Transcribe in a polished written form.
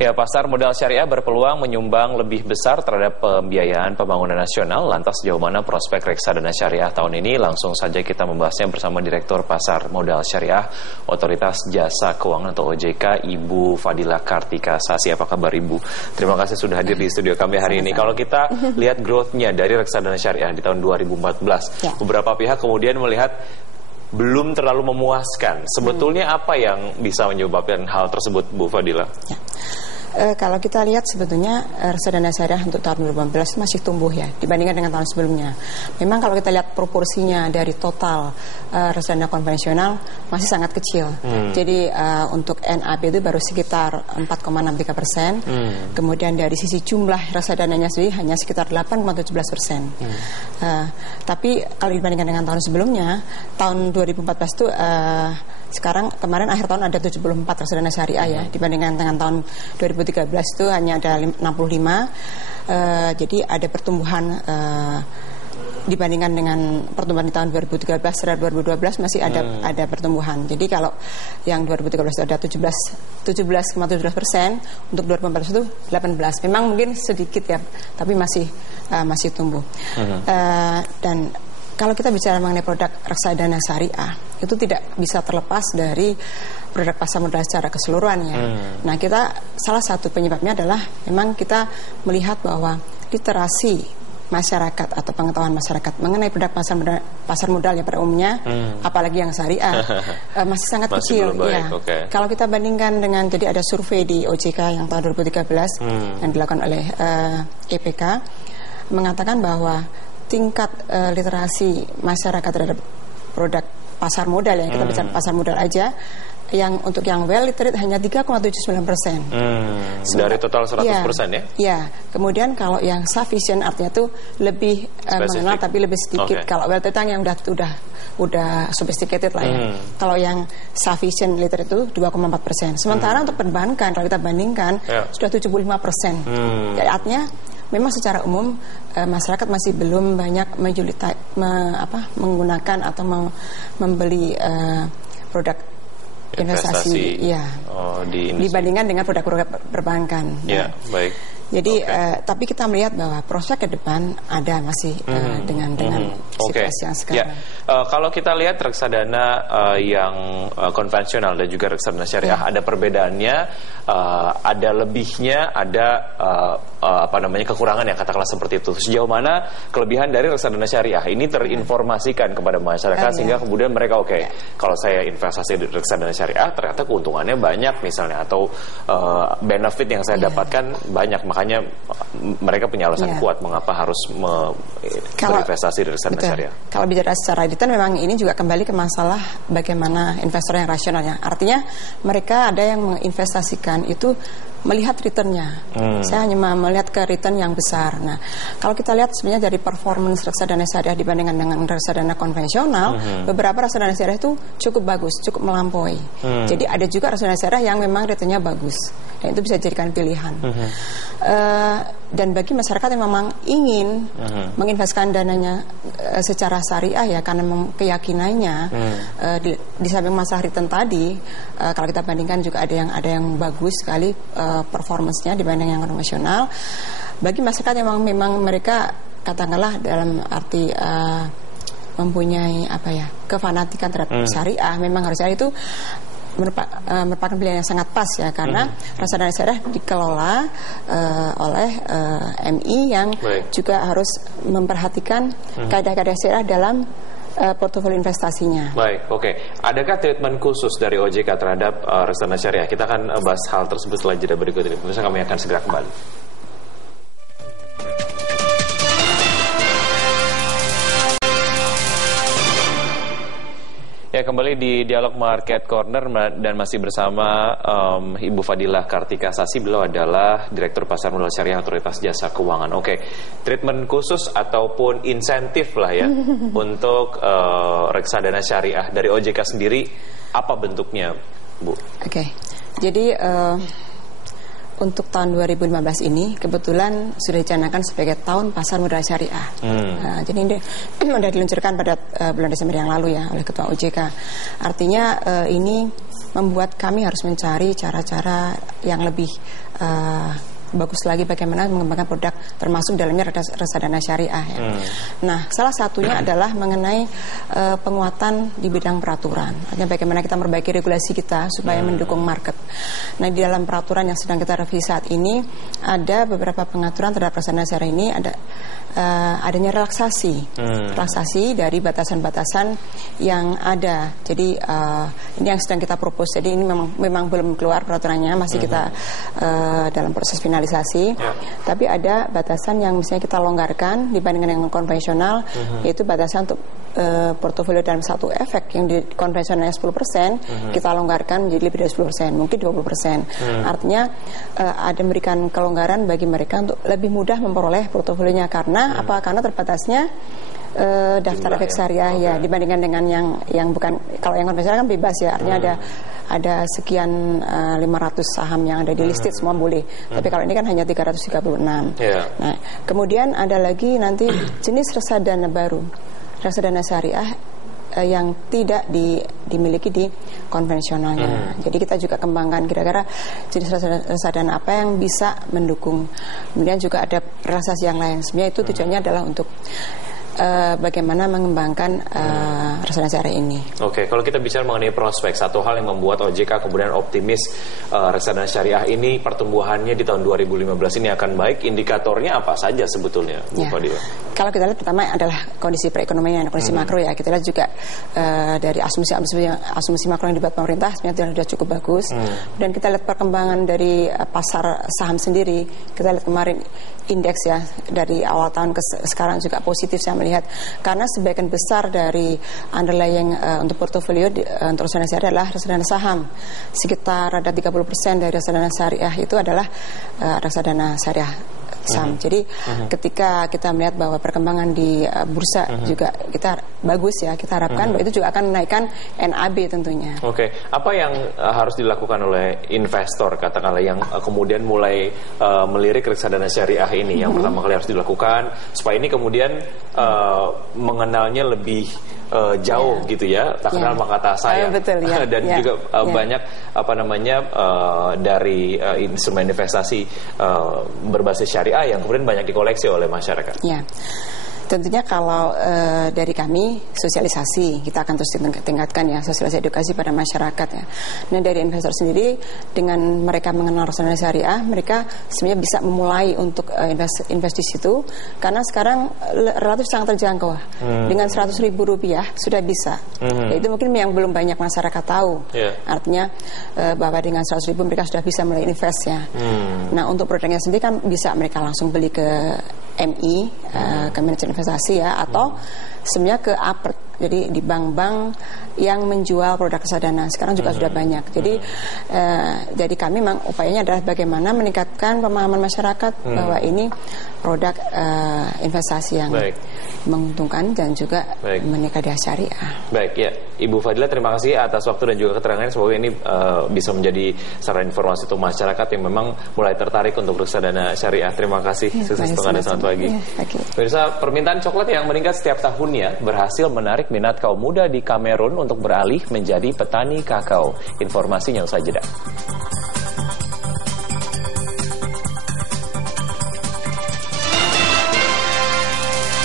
Ya, pasar modal syariah berpeluang menyumbang lebih besar terhadap pembiayaan pembangunan nasional. Lantas sejauh mana prospek reksadana syariah tahun ini? Langsung saja kita membahasnya bersama Direktur Pasar Modal Syariah Otoritas Jasa Keuangan atau OJK, Ibu Fadilah Kartika Sasi. Apa kabar Ibu? Terima kasih sudah hadir di studio kami hari ini. Kalau kita lihat growth-nya dari reksadana syariah di tahun 2014, beberapa pihak kemudian melihat belum terlalu memuaskan. Sebetulnya apa yang bisa menyebabkan hal tersebut, Bu Fadilah? Kalau kita lihat sebetulnya reksadana syariah untuk tahun 2015 masih tumbuh ya dibandingkan dengan tahun sebelumnya. Memang kalau kita lihat proporsinya dari total reksadana konvensional masih sangat kecil. Jadi untuk NAB itu baru sekitar 4,63%. Kemudian dari sisi jumlah reksadananya sendiri hanya sekitar 8,17%. Tapi kalau dibandingkan dengan tahun sebelumnya, tahun 2014 itu sekarang kemarin akhir tahun ada 74 reksadana syariah ya, dibandingkan dengan tahun 2013 itu hanya ada 65. Jadi ada pertumbuhan dibandingkan dengan pertumbuhan di tahun 2013 terhadap 2012 masih ada pertumbuhan. Jadi kalau yang 2013 itu ada 17,17%, untuk 2014 itu 18. Memang mungkin sedikit ya, tapi masih tumbuh. Dan kalau kita bicara mengenai produk reksadana syariah, itu tidak bisa terlepas dari produk pasar modal secara keseluruhannya. Nah, salah satu penyebabnya adalah memang kita melihat bahwa literasi masyarakat atau pengetahuan masyarakat mengenai produk pasar modal ya pada umumnya, apalagi yang syariah, masih sangat kecil. Kalau kita bandingkan dengan, jadi ada survei di OJK yang tahun 2013 yang dilakukan oleh EPK mengatakan bahwa tingkat literasi masyarakat terhadap produk pasar modal ya, kita bicara pasar modal aja, yang untuk yang well literate hanya 3,79%. Dari total 100% ya? Ya. Kemudian kalau yang sufficient artinya itu lebih mengenal tapi lebih sedikit. Kalau well literate yang udah sophisticated lah ya. Kalau yang sufficient literate itu 2,4%. Sementara untuk perbankan kalau kita bandingkan sudah 75%. Jadi artinya memang secara umum masyarakat masih belum banyak menggunakan atau membeli produk investasi dibandingkan dengan produk-produk perbankan. Baik. Jadi tapi kita melihat bahwa prospek ke depan ada masih dengan situasi yang sekarang. Kalau kita lihat reksadana yang konvensional dan juga reksadana syariah, ada perbedaannya, ada lebihnya, ada kekurangan ya, katakanlah seperti itu. Sejauh mana kelebihan dari reksadana syariah ini terinformasikan kepada masyarakat sehingga kemudian mereka kalau saya investasi di reksadana syariah ternyata keuntungannya banyak misalnya, atau benefit yang saya dapatkan banyak, makanya mereka punya alasan kuat mengapa harus berinvestasi di reksadana syariah. Kalau bicara secara detail memang ini juga kembali ke masalah bagaimana investor yang rasional ya. Artinya mereka ada yang menginvestasikan itu melihat returnnya. Saya hanya melihat ke return yang besar. Nah, kalau kita lihat sebenarnya dari performance reksadana syariah dibandingkan dengan reksadana konvensional, beberapa reksadana syariah itu cukup bagus, cukup melampaui. Jadi ada juga reksadana syariah yang memang returnnya bagus, dan itu bisa dijadikan pilihan. Dan bagi masyarakat yang memang ingin menginvestasikan dananya secara syariah ya, karena keyakinannya di samping masalah return tadi, kalau kita bandingkan juga ada yang bagus sekali performance-nya dibanding yang konvensional. Bagi masyarakat yang memang mereka katakanlah dalam arti mempunyai kefanatikan terhadap syariah, memang harus syariah itu merupakan pilihan yang sangat pas ya, karena reksadana syariah dikelola oleh MI yang juga harus memperhatikan kaidah-kaidah syariah dalam portofolio investasinya. Baik, Adakah treatment khusus dari OJK terhadap reksadana syariah? Kita akan bahas hal tersebut setelah jeda berikut ini. Pemirsa, kami akan segera kembali. Ya, kembali di Dialog Market Corner dan masih bersama Ibu Fadilah Kartika Sasi. Beliau adalah Direktur Pasar Modal Syariah Otoritas Jasa Keuangan. Treatment khusus ataupun insentif lah ya untuk reksadana syariah dari OJK sendiri, apa bentuknya, Bu? Jadi untuk tahun 2015 ini kebetulan sudah dicanangkan sebagai tahun pasar modal syariah. Jadi ini sudah diluncurkan pada bulan Desember yang lalu ya oleh Ketua OJK. Artinya ini membuat kami harus mencari cara-cara yang lebih bagus lagi bagaimana mengembangkan produk termasuk dalamnya reksadana syariah ya. Nah, salah satunya adalah mengenai penguatan di bidang peraturan. Artinya bagaimana kita memperbaiki regulasi kita supaya mendukung market. Nah, di dalam peraturan yang sedang kita revisi saat ini ada beberapa pengaturan terhadap reksadana syariah ini, ada adanya relaksasi dari batasan-batasan yang ada. Jadi ini yang sedang kita propose. Jadi ini memang belum keluar peraturannya, masih kita dalam proses finalisasi. Tapi ada batasan yang misalnya kita longgarkan dibandingkan dengan konvensional, yaitu batasan untuk portofolio dalam satu efek yang di konvensionalnya 10%, kita longgarkan menjadi lebih dari 10%, mungkin 20%. Artinya ada memberikan kelonggaran bagi mereka untuk lebih mudah memperoleh portofolionya karena apa? Karena terbatasnya daftar efek syariah ya dibandingkan dengan yang bukan. Kalau yang konvensional kan bebas ya, artinya ada sekian 500 saham yang ada di listed semua boleh. Tapi kalau ini kan hanya 336. Nah, kemudian ada lagi nanti jenis reksadana baru, reksadana syariah yang tidak dimiliki di konvensionalnya. Jadi kita juga kembangkan kira-kira jenis reksadana apa yang bisa mendukung. Kemudian juga ada relaksasi yang lain. Sebenarnya itu tujuannya adalah untuk bagaimana mengembangkan reksadana syariah ini. Oke, kalau kita bicara mengenai prospek, satu hal yang membuat OJK kemudian optimis reksadana syariah ini pertumbuhannya di tahun 2015 ini akan baik, indikatornya apa saja sebetulnya, Bu Fadila? Kalau kita lihat pertama adalah kondisi perekonomian, kondisi makro ya. Kita lihat juga dari asumsi makro yang dibuat pemerintah sebenarnya sudah cukup bagus. Dan kita lihat perkembangan dari pasar saham sendiri. Kita lihat kemarin indeks ya dari awal tahun ke sekarang juga positif saya melihat, karena sebagian besar dari underlying untuk portofolio untuk reksadana syariah adalah reksadana saham. Sekitar ada 30% dari reksadana syariah itu adalah reksadana syariah saham. Jadi ketika kita melihat bahwa perkembangan di bursa juga kita bagus ya, kita harapkan bahwa itu juga akan menaikkan NAB tentunya. Oke, apa yang harus dilakukan oleh investor katakanlah yang kemudian mulai melirik reksadana syariah ini? Yang pertama kali harus dilakukan supaya ini kemudian mengenalnya lebih jauh gitu ya, tak kenal maka tak sayang. Betul, ya. Dan juga banyak apa namanya dari instrumen investasi berbasis syariah yang kemudian banyak dikoleksi oleh masyarakat. Ya. Tentunya kalau dari kami sosialisasi kita akan terus tingkatkan ya, sosialisasi edukasi pada masyarakat ya. Nah, dari investor sendiri dengan mereka mengenal reksadana syariah, mereka sebenarnya bisa memulai untuk invest di situ karena sekarang relatif sangat terjangkau. Dengan Rp100.000 sudah bisa. Ya, itu mungkin yang belum banyak masyarakat tahu. Artinya bahwa dengan Rp100.000 mereka sudah bisa mulai invest ya. Nah, untuk produknya sendiri kan bisa mereka langsung beli ke MI, ke manajer investasi ya, atau sebenarnya ke APRT, jadi di bank-bank yang menjual produk reksadana sekarang juga sudah banyak. Jadi kami memang upayanya adalah bagaimana meningkatkan pemahaman masyarakat bahwa ini produk investasi yang menguntungkan dan juga menikah di syariah. Baik ya, Ibu Fadila, terima kasih atas waktu dan juga keterangannya. Semoga ini bisa menjadi sarana informasi untuk masyarakat yang memang mulai tertarik untuk reksadana syariah. Terima kasih. Sukses untuk Anda, selamat pagi. Pemirsa, permintaan coklat yang meningkat setiap tahunnya berhasil menarik minat kaum muda di Kamerun untuk beralih menjadi petani kakao. Informasinya usai jeda.